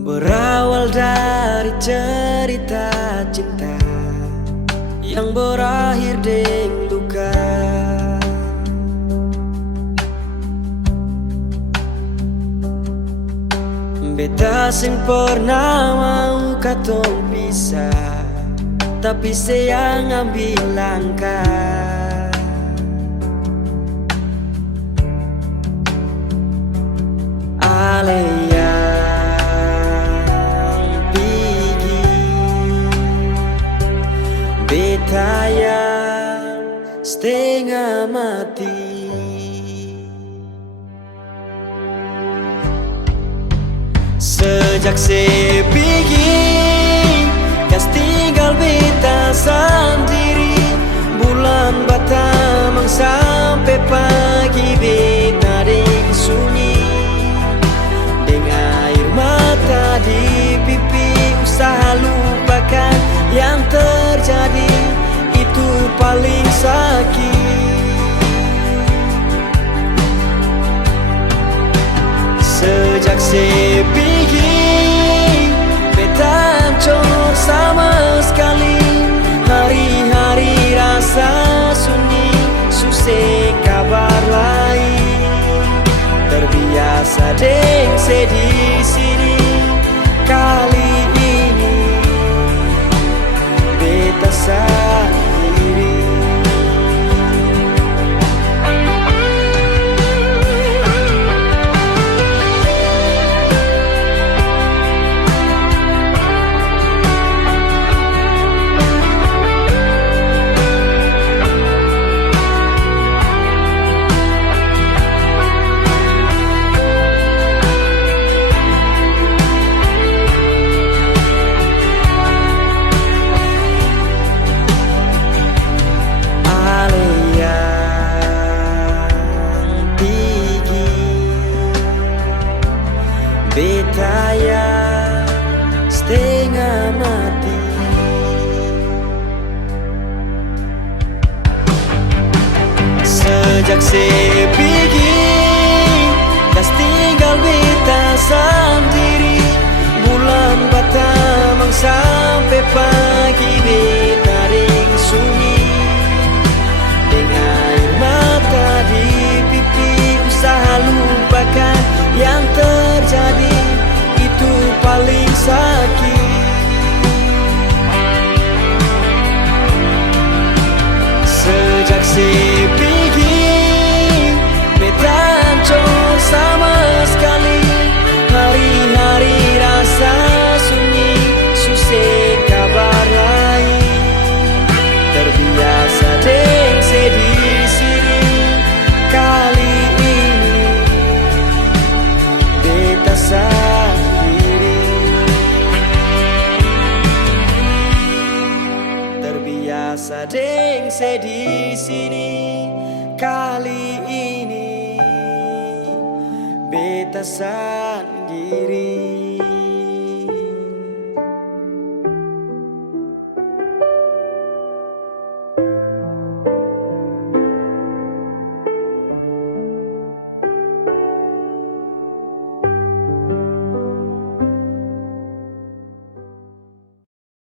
Berawal dari cerita cinta yang berakhir dengan luka. Beta sing pernah mau katong pisah, tapi saya ngambil langkah. Ale yang pergi, beta yang setengah mati. Sejak saya pergi, kas tinggal beta sendiri. Bulan batamang sampai pagi, beta deng sunyi. Dengan air mata di pipi, usaha lupakan yang terjadi. Itu paling sakit. Sejak saya pergi, beta hancur sama sekali. Hari-hari rasa sunyi, susah kabar lain. Terbiasa deng sedih sini. Kali ini beta sendiri. Beta yang setengah mati. Sejak saya pergi, kas tinggal beta sendiri. Bulan batamang sampai pagi, beta deng sunyi. Dengan air mata di pipi, usaha lupakan yang terjadi. Itu paling sakit. Sejak saya pergi, beta hancur sama sekali. Hari-hari rasa sunyi, susah kabar lain. Terbiasa deng sedih sini. Kali ini beta sendiri. Terbiasa deng sedih sini. Kali ini beta sendiri.